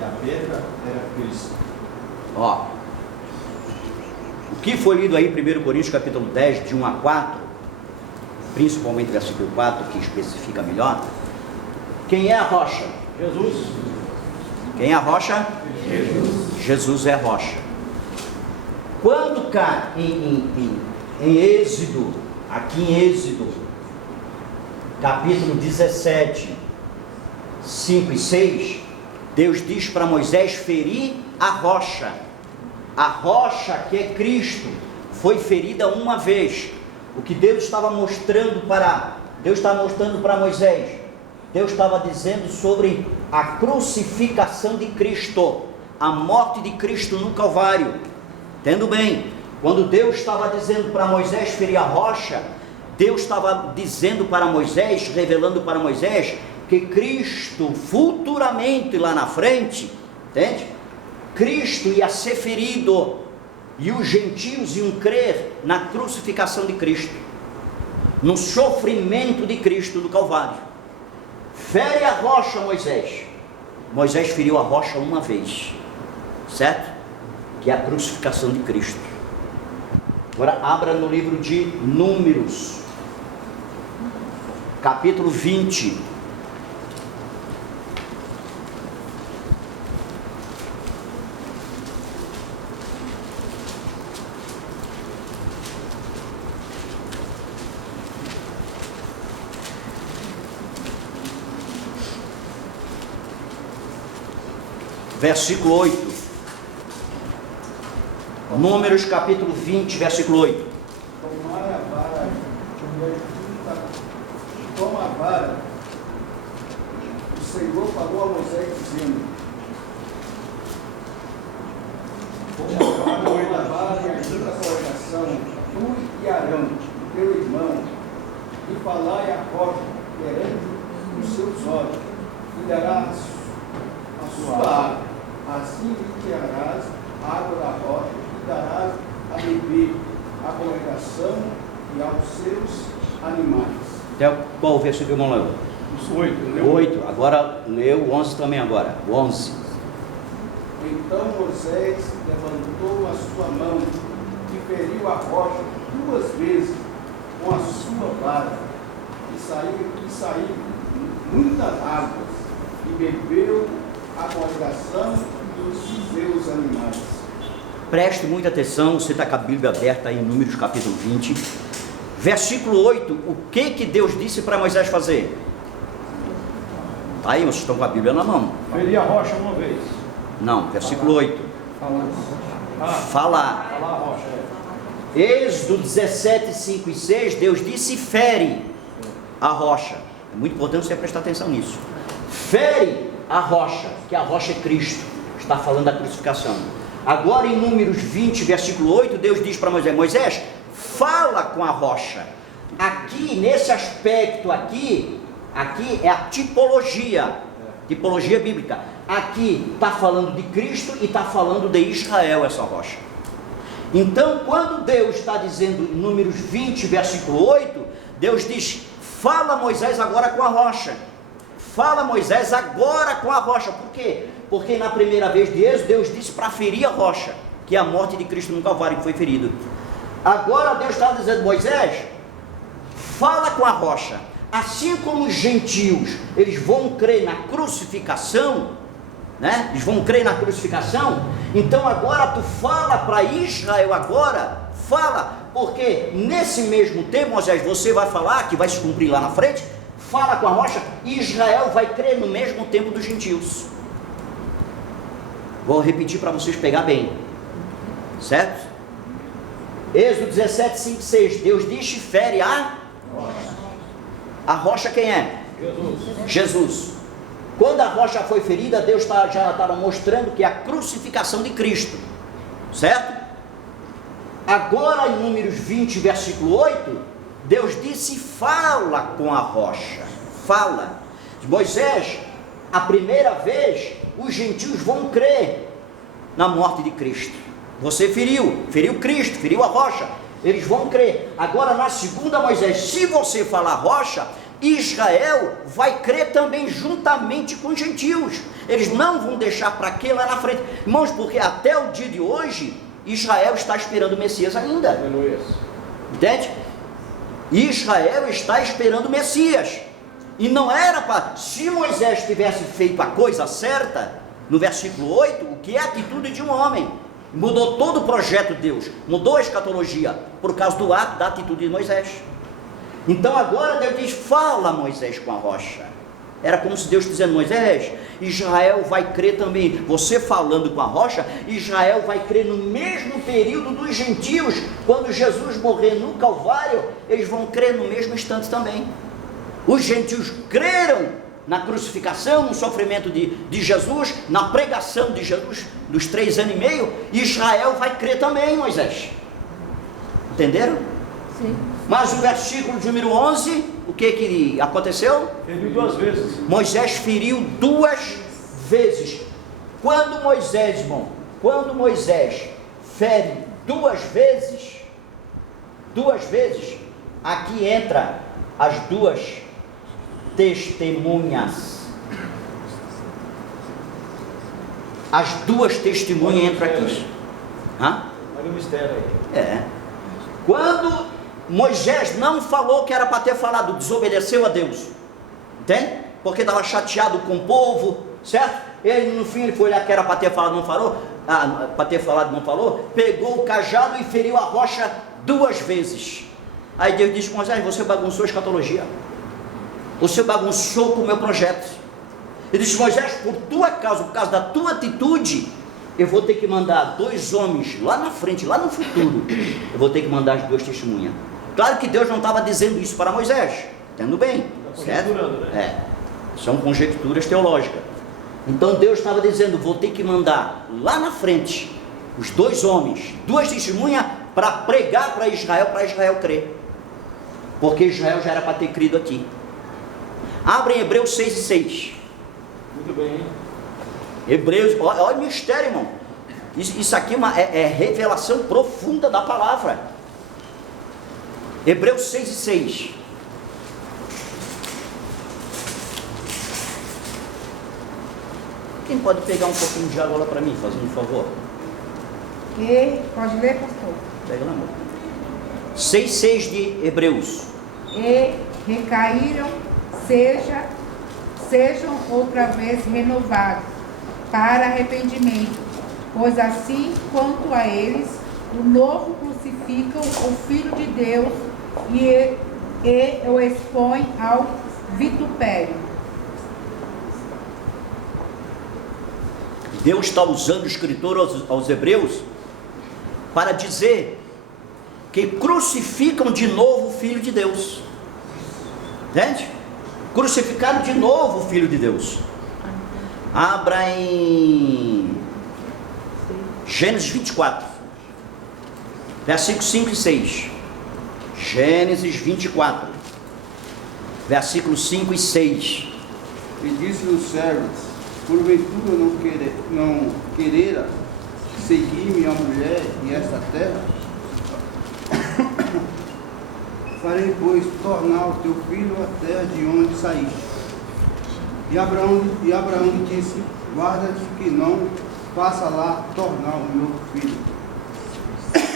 E a pedra era Cristo. Ó, o que foi lido aí em 1 Coríntios capítulo 10, de 1 a 4, principalmente versículo 4, que especifica melhor, quem é a rocha? Jesus. Quem é a rocha? Jesus. Jesus é a rocha. Quando cá em Êxodo, aqui em Êxodo, capítulo 17, 5 e 6, Deus diz para Moisés ferir a rocha. A rocha que é Cristo foi ferida uma vez. O que Deus estava mostrando para Moisés, Deus estava dizendo sobre a crucificação de Cristo. a morte de Cristo no Calvário. Entendo bem, quando Deus estava dizendo para Moisés ferir a rocha, Deus estava dizendo para Moisés, revelando para Moisés, que Cristo futuramente lá na frente, entende? Cristo ia ser ferido, e os gentios iam crer na crucificação de Cristo, no sofrimento de Cristo do Calvário. Fere a rocha, Moisés. Moisés feriu a rocha uma vez, certo? Que é a crucificação de Cristo. Agora abra no livro de Números, capítulo 20. Versículo 8. Números capítulo 20, versículo 8. Tomai a vara, toma a vara. O Senhor falou a Moisés dizendo: toma a vara e ajuda a congregação, tu e Arão, teu irmão, e falai a rocha perante os seus olhos, e darás a sua água. Assim tirarás a água da rocha e darás a beber à congregação e aos seus animais. Até qual o versículo, irmão Léo? Os 8. 8. Agora leu o 11 também agora. O 11. Então Moisés levantou a sua mão e feriu a rocha 2 vezes com a sua vara, e saiu muitas águas, e bebeu a congregação e os seus animais. Preste muita atenção, você está com a Bíblia aberta aí em Números capítulo 20. Versículo 8, o que Deus disse para Moisés fazer? Tá aí, vocês estão com a Bíblia na mão. Ferir a rocha uma vez. Não, versículo 8. Falar. Falar a rocha. Êxodo 17, 5 e 6, Deus disse: fere a rocha. É muito importante você prestar atenção nisso. Fere a rocha, que a rocha é Cristo. Está falando da crucificação. Agora em Números 20, versículo 8, Deus diz para Moisés: Moisés, fala com a rocha. Aqui, nesse aspecto aqui é a tipologia bíblica. Aqui está falando de Cristo e está falando de Israel, essa rocha. Então, quando Deus está dizendo em Números 20, versículo 8, Deus diz: fala, Moisés, agora com a rocha. Fala, Moisés, agora com a rocha. Por quê? Porque na primeira vez de Êxodo, Deus disse para ferir a rocha, que é a morte de Cristo no Calvário, que foi ferido. Agora Deus está dizendo: Moisés, fala com a rocha. Assim como os gentios, eles vão crer na crucificação, né? Eles vão crer na crucificação. Então agora tu fala para Israel agora, fala, porque nesse mesmo tempo, Moisés, você vai falar, que vai se cumprir lá na frente, fala com a rocha, e Israel vai crer no mesmo tempo dos gentios. Vou repetir para vocês pegar bem, certo? Êxodo 17, 5, 6, Deus diz: fere a rocha quem é? Jesus. Quando a rocha foi ferida, Deus já estava mostrando que é a crucificação de Cristo, certo? Agora em Números 20, versículo 8, Deus disse: fala com a rocha, fala. Moisés, a primeira vez, os gentios vão crer na morte de Cristo. Você feriu Cristo, feriu a rocha, eles vão crer. Agora na segunda, Moisés, se você falar rocha, Israel vai crer também juntamente com os gentios. Eles não vão deixar para quê lá na frente, irmãos, porque até o dia de hoje Israel está esperando o Messias ainda. Aleluia. Entende? Israel está esperando o Messias. E não era para, se Moisés tivesse feito a coisa certa, no versículo 8, o que é a atitude de um homem? Mudou todo o projeto de Deus, mudou a escatologia, por causa do ato, da atitude de Moisés. Então agora Deus diz: fala, Moisés, com a rocha. Era como se Deus dizendo: Moisés, Israel vai crer também. Você falando com a rocha, Israel vai crer no mesmo período dos gentios. Quando Jesus morrer no Calvário, eles vão crer no mesmo instante também. Os gentios creram na crucificação, no sofrimento de Jesus, na pregação de Jesus, dos 3 anos e meio, Israel vai crer também, Moisés. Entenderam? Sim. Mas o versículo de número 11, o que aconteceu? Feriu 2 vezes. Moisés feriu 2 vezes. Quando Moisés, irmão, fere 2 vezes, aqui entra as 2 testemunhas. As 2 testemunhas entram aqui. Hã? Olha o mistério aí. É. Quando Moisés não falou que era para ter falado, desobedeceu a Deus. Entende? Porque estava chateado com o povo, certo? Ele no fim ele foi olhar que era para ter falado, não falou. Para ter falado, não falou. Pegou o cajado e feriu a rocha 2 vezes. Aí Deus disse: Moisés, você bagunçou a escatologia. Você bagunçou com o meu projeto. Ele disse: Moisés, por tua causa, por causa da tua atitude, eu vou ter que mandar 2 homens lá na frente, lá no futuro. Eu vou ter que mandar as 2 testemunhas. Claro que Deus não estava dizendo isso para Moisés. Entendo bem, certo? Né? São conjecturas teológicas. Então Deus estava dizendo: vou ter que mandar lá na frente os 2 homens, 2 testemunhas, para pregar para Israel crer. Porque Israel já era para ter crido aqui. Abre em Hebreus 6:6. Muito bem, hein? Hebreus, olha o mistério, irmão. Isso aqui é revelação profunda da palavra. Hebreus 6:6. Quem pode pegar um pouquinho de água lá para mim, fazendo um favor? E, pode ler, pastor? Pega lá, amor. 6:6 de Hebreus. E recaíram, sejam outra vez renovados para arrependimento, pois assim quanto a eles, o novo crucificam o Filho de Deus e o expõe ao vitupério. Deus está usando o escritor aos Hebreus para dizer que crucificam de novo o Filho de Deus. Entende? Crucificaram de novo o Filho de Deus. Abra em Gênesis 24, versículos 5 e 6. Gênesis 24, versículos 5 e 6. E disse os servos: porventura não querera seguir-me a mulher e esta terra? Farei, pois, tornar o teu filho a terra de onde saíste. E Abraão lhe disse: guarda-te que não faça lá tornar o meu filho.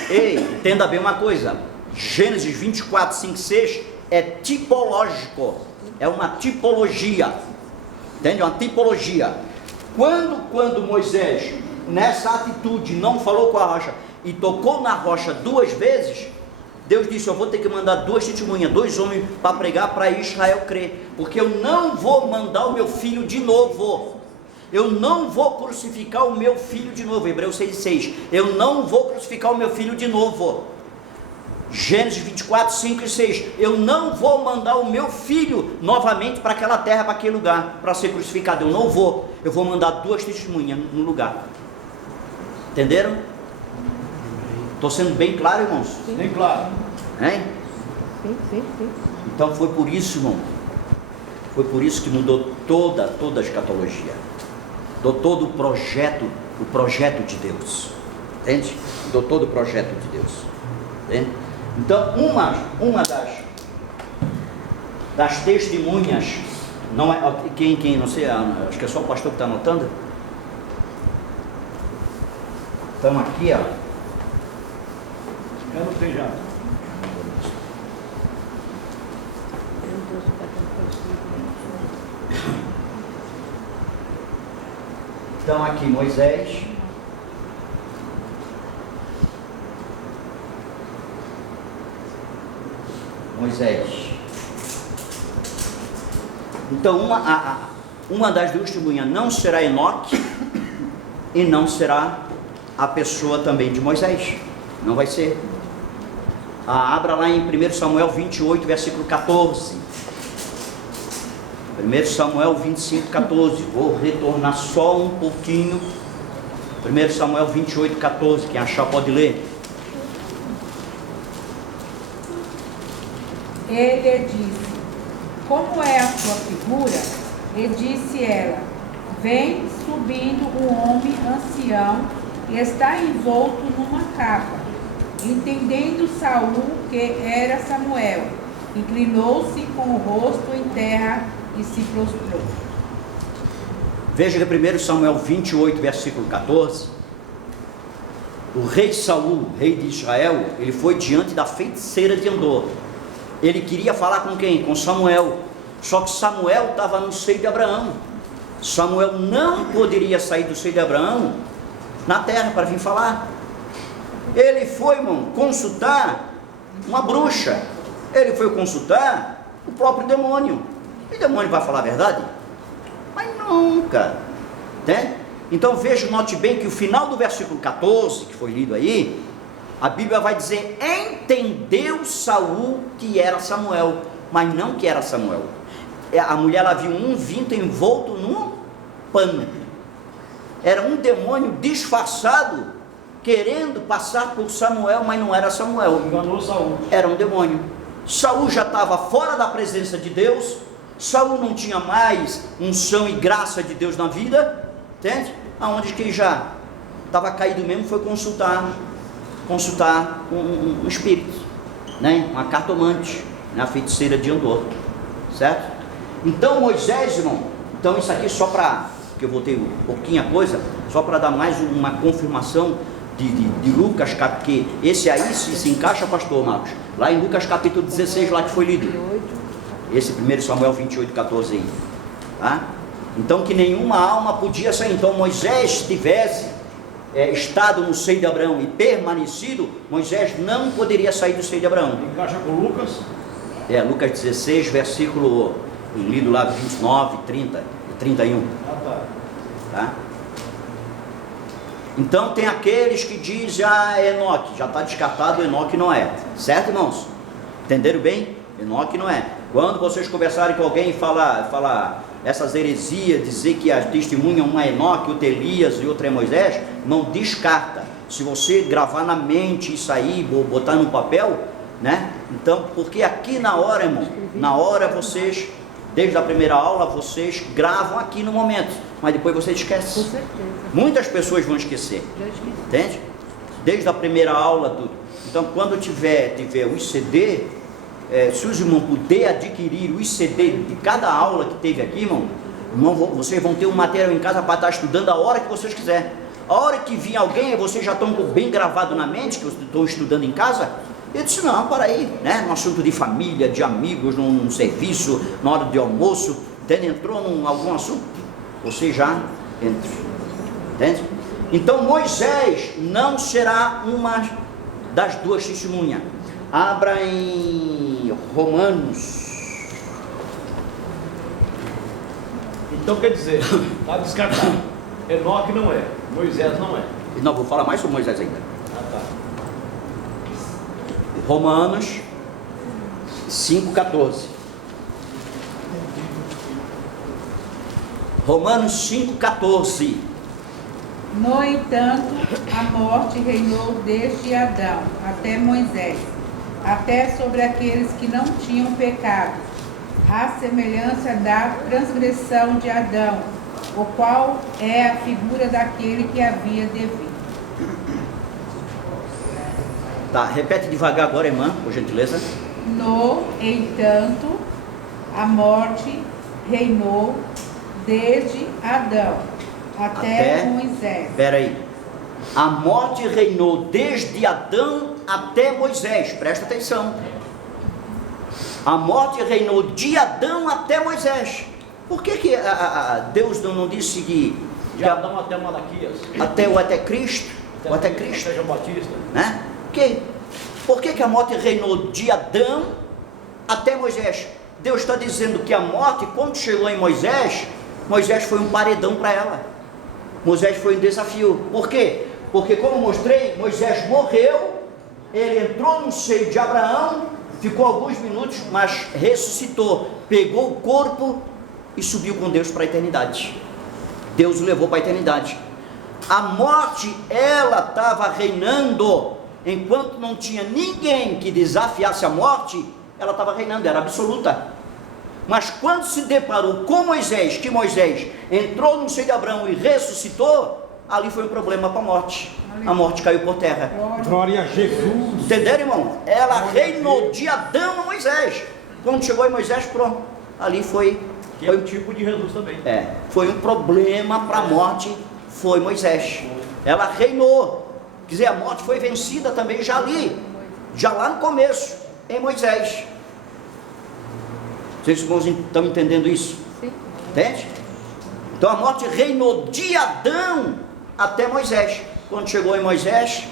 Ei, entenda bem uma coisa. Gênesis 24, 5 e 6 é tipológico. É uma tipologia. Entende? É uma tipologia. Quando Moisés, nessa atitude, não falou com a rocha e tocou na rocha 2 vezes, Deus disse: eu vou ter que mandar 2 testemunhas, 2 homens para pregar para Israel crer, porque eu não vou mandar o meu filho de novo. Eu não vou crucificar o meu filho de novo. Hebreus 6,6. Eu não vou crucificar o meu filho de novo. Gênesis 24, 5 e 6. Eu não vou mandar o meu filho novamente para aquela terra, para aquele lugar, para ser crucificado. Eu não vou. Eu vou mandar 2 testemunhas no lugar. Entenderam? Estou sendo bem claro, irmãos? Bem claro. Hein? Sim. Então foi por isso, irmão. Foi por isso que mudou toda a escatologia. Mudou todo o projeto de Deus. Entende? Mudou todo o projeto de Deus. Entende? Então, uma das testemunhas, não é quem não sei, acho que é só o pastor que está anotando. Então aqui, ó. Eu não tenho já. Então aqui Moisés, então uma das 2 testemunhas não será Enoque e não será a pessoa também de Moisés, não vai ser. Abra lá em 1 Samuel 28, versículo 14. 1 Samuel 25, 14. Vou retornar só um pouquinho. 1 Samuel 28, 14. Quem achar pode ler. Ele lhe disse: como é a sua figura? E disse ela: vem subindo um homem ancião e está envolto numa capa. Entendendo Saul que era Samuel, inclinou-se com o rosto em terra e se prostrou. Veja que 1 Samuel 28, versículo 14. O rei Saul, rei de Israel, ele foi diante da feiticeira de Endor. Ele queria falar com quem? Com Samuel. Só que Samuel estava no seio de Abraão. Samuel não poderia sair do seio de Abraão na terra para vir falar. Ele foi, irmão, consultar uma bruxa. Ele foi consultar o próprio demônio. E o demônio vai falar a verdade? Mas nunca. Né? Então veja, note bem que o final do versículo 14, que foi lido aí, a Bíblia vai dizer: entendeu Saul que era Samuel, mas não que era Samuel. A mulher, ela viu um vinho envolto num pano. Era um demônio disfarçado, querendo passar por Samuel, mas não era Samuel. Enganou Saul. Era um demônio. Saul já estava fora da presença de Deus. Saul não tinha mais unção e graça de Deus na vida, entende? Aonde que já estava caído mesmo, foi consultar um espírito, né? Uma cartomante, né? A feiticeira de Endor, certo? Então Moisés, irmão, então isso aqui só para, que eu voltei um pouquinho a coisa, só para dar mais uma confirmação de Lucas, porque esse aí se encaixa, pastor Marcos, lá em Lucas capítulo 16, lá que foi lido, esse 1 Samuel 28, 14 aí, tá? Então que nenhuma alma podia sair. Então Moisés tivesse estado no seio de Abraão e permanecido, Moisés não poderia sair do seio de Abraão. Encaixa com Lucas? Lucas 16, versículo lido lá 29, 30 e 31. Tá? Então tem aqueles que dizem: Enoque, já está descartado, Enoque não é. Certo, irmãos? Entenderam bem? Enoque não é. Quando vocês conversarem com alguém e falar essas heresias, dizer que as testemunhas, um é Enoque, outro é Elias e outro é Moisés, não descarta. Se você gravar na mente isso aí, botar no papel, né? Então, porque aqui na hora, irmão, na hora vocês, desde a primeira aula, vocês gravam aqui no momento, mas depois vocês esquecem. Com certeza. Muitas pessoas vão esquecer, entende? Desde a primeira aula, então quando tiver o ICD, se os irmãos puderem adquirir o ICD de cada aula que teve aqui, irmão, vocês vão ter um material em casa para estar estudando a hora que vocês quiserem. A hora que vir alguém, vocês já estão bem gravado na mente, que estão estudando em casa. Eu disse: não, para aí, né? No assunto de família, de amigos, num serviço, na hora de almoço, entende? Entrou em algum assunto, você já entra, entende? Então Moisés não será uma das duas testemunhas. Abra em Romanos. Então quer dizer, está descartado. Enoque não é, Moisés não é. Não, vou falar mais sobre Moisés ainda. Tá. Romanos 5,14. Romanos 5,14. No entanto, a morte reinou desde Adão até Moisés, até sobre aqueles que não tinham pecado, à semelhança da transgressão de Adão, o qual é a figura daquele que havia de vir. Tá, repete devagar agora, irmã, por gentileza. No entanto, a morte reinou desde Adão até Moisés. Espera aí. A morte reinou desde Adão até Moisés. Presta atenção. A morte reinou de Adão até Moisés. Por que Deus não disse que De Adão até Malaquias. até Cristo? Até Cristo, Até João Batista. né? Por que a morte reinou de Adão até Moisés? Deus está dizendo que a morte, quando chegou em Moisés, Moisés foi um paredão para ela. Moisés foi um desafio. Por quê? Porque, como mostrei, Moisés morreu, ele entrou no seio de Abraão, ficou alguns minutos, mas ressuscitou, pegou o corpo e subiu com Deus para a eternidade. Deus o levou para a eternidade. A morte, ela estava reinando, enquanto não tinha ninguém que desafiasse a morte, ela estava reinando, era absoluta. Mas quando se deparou com Moisés, que Moisés entrou no seio de Abraão e ressuscitou, ali foi um problema para a morte. A morte caiu por terra. Glória a Jesus. Entenderam, irmão? Ela reinou de Adão a Moisés. Quando chegou em Moisés, pronto. Ali foi é o tipo de Jesus também. foi um problema para a morte, foi Moisés. Ela reinou. Quer dizer, a morte foi vencida também já ali, já lá no começo, em Moisés. Vocês estão entendendo isso? Sim. Entende? Então a morte reinou de Adão até Moisés. Quando chegou em Moisés,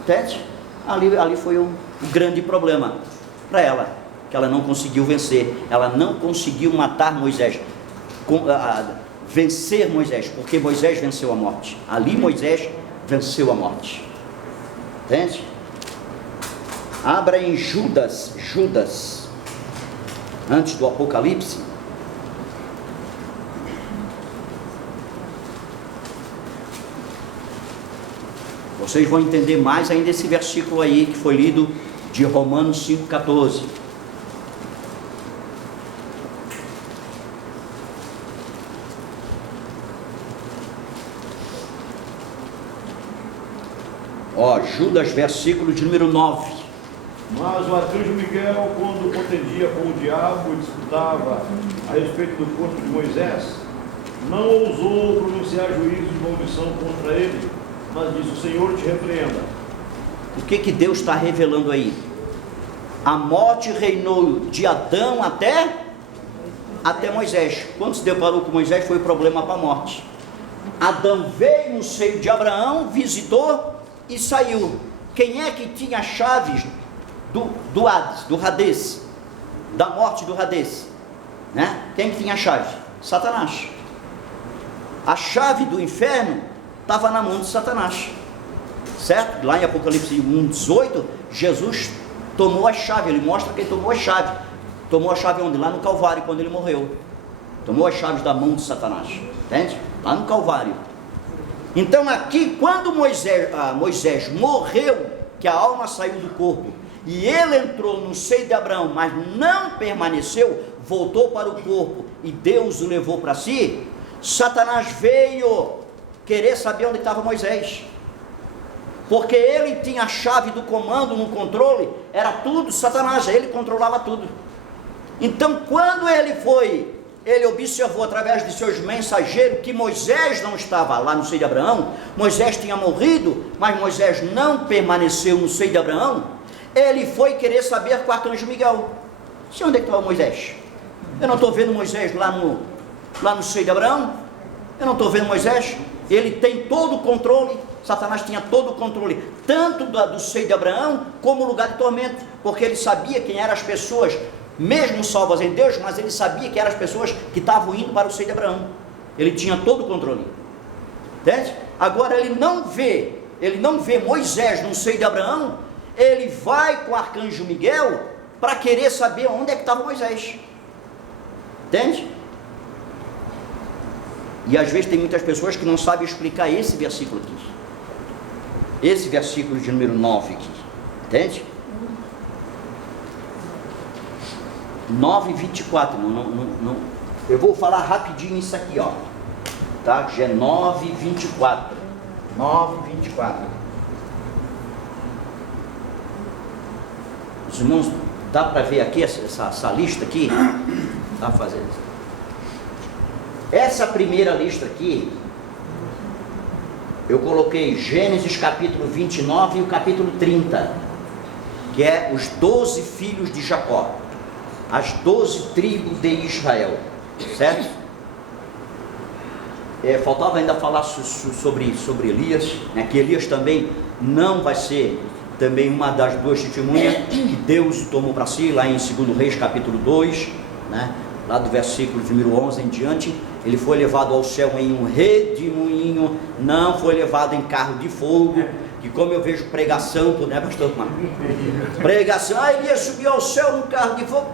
entende? Ali foi um grande problema para ela, que ela não conseguiu vencer. Ela não conseguiu matar Moisés, vencer Moisés, porque Moisés venceu a morte. Ali Moisés venceu a morte. Entende? Abra em Judas, antes do Apocalipse. Vocês vão entender mais ainda esse versículo aí que foi lido de Romanos 5,14. Judas, versículo de número 9. Mas o arcanjo Miguel, quando contendia com o diabo e disputava a respeito do corpo de Moisés, não ousou pronunciar juízo de maldição contra ele, mas disse: o Senhor te repreenda. O que Deus está revelando aí? A morte reinou de Adão até Moisés. Quando se deparou com Moisés, foi problema para a morte. Adão veio no seio de Abraão, visitou e saiu. Quem é que tinha as chaves do Hades, do Hades, da morte do Hades, né? Quem tinha a chave? Satanás. A chave do inferno estava na mão de Satanás, certo? Lá em Apocalipse 1:18, Jesus tomou a chave. Ele mostra que ele tomou a chave. Tomou a chave onde? Lá no Calvário, quando ele morreu. Tomou as chaves da mão de Satanás, entende? Lá no Calvário. Então aqui, quando Moisés morreu, que a alma saiu do corpo, e ele entrou no seio de Abraão, mas não permaneceu, voltou para o corpo, e Deus o levou para si, Satanás veio querer saber onde estava Moisés, porque ele tinha a chave do comando, no controle, era tudo Satanás, ele controlava tudo. Então quando ele observou através de seus mensageiros que Moisés não estava lá no seio de Abraão, Moisés tinha morrido, mas Moisés não permaneceu no seio de Abraão, ele foi querer saber com o arcanjo Miguel: onde é que estava Moisés? Eu não estou vendo Moisés lá no seio de Abraão, eu não estou vendo Moisés. Ele tem todo o controle, Satanás tinha todo o controle, tanto do seio de Abraão, como o lugar de tormento, porque ele sabia quem eram as pessoas, mesmo salvas em Deus, mas ele sabia que eram as pessoas que estavam indo para o seio de Abraão. Ele tinha todo o controle, entende? Agora ele não vê Moisés no seio de Abraão. Ele vai com o arcanjo Miguel para querer saber onde é que estava Moisés, entende? E às vezes tem muitas pessoas que não sabem explicar esse versículo aqui, esse versículo de número 9 aqui, entende? 9:24, não, eu vou falar rapidinho isso aqui, ó, tá? Já é 9:24, 9:24. Os irmãos, dá para ver aqui essa lista aqui? Dá para fazer isso? Essa primeira lista aqui, eu coloquei Gênesis capítulo 29 e o capítulo 30, que é os 12 filhos de Jacó, as 12 tribos de Israel, certo? Faltava ainda falar sobre Elias, né? Que Elias também não vai ser também uma das duas testemunhas que Deus tomou para si, lá em 2 Reis capítulo 2, né? Lá do versículo de número 11 em diante. Ele foi levado ao céu em um redemoinho, não foi levado em carro de fogo, que como eu vejo pregação, né, pastor? Pregação, Elias subiu ao céu num carro de fogo.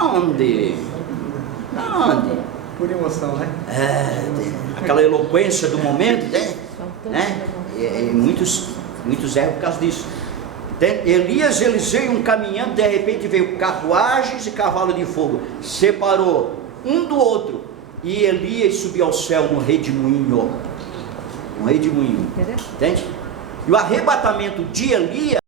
Onde? Por emoção, né? Aquela eloquência do momento, né? E muitos erram por causa disso. Elias e Eliseu iam caminhando, de repente veio carruagens e cavalo de fogo, separou um do outro, e Elias subiu ao céu no redemoinho. Um redemoinho, entende? E o arrebatamento de Elias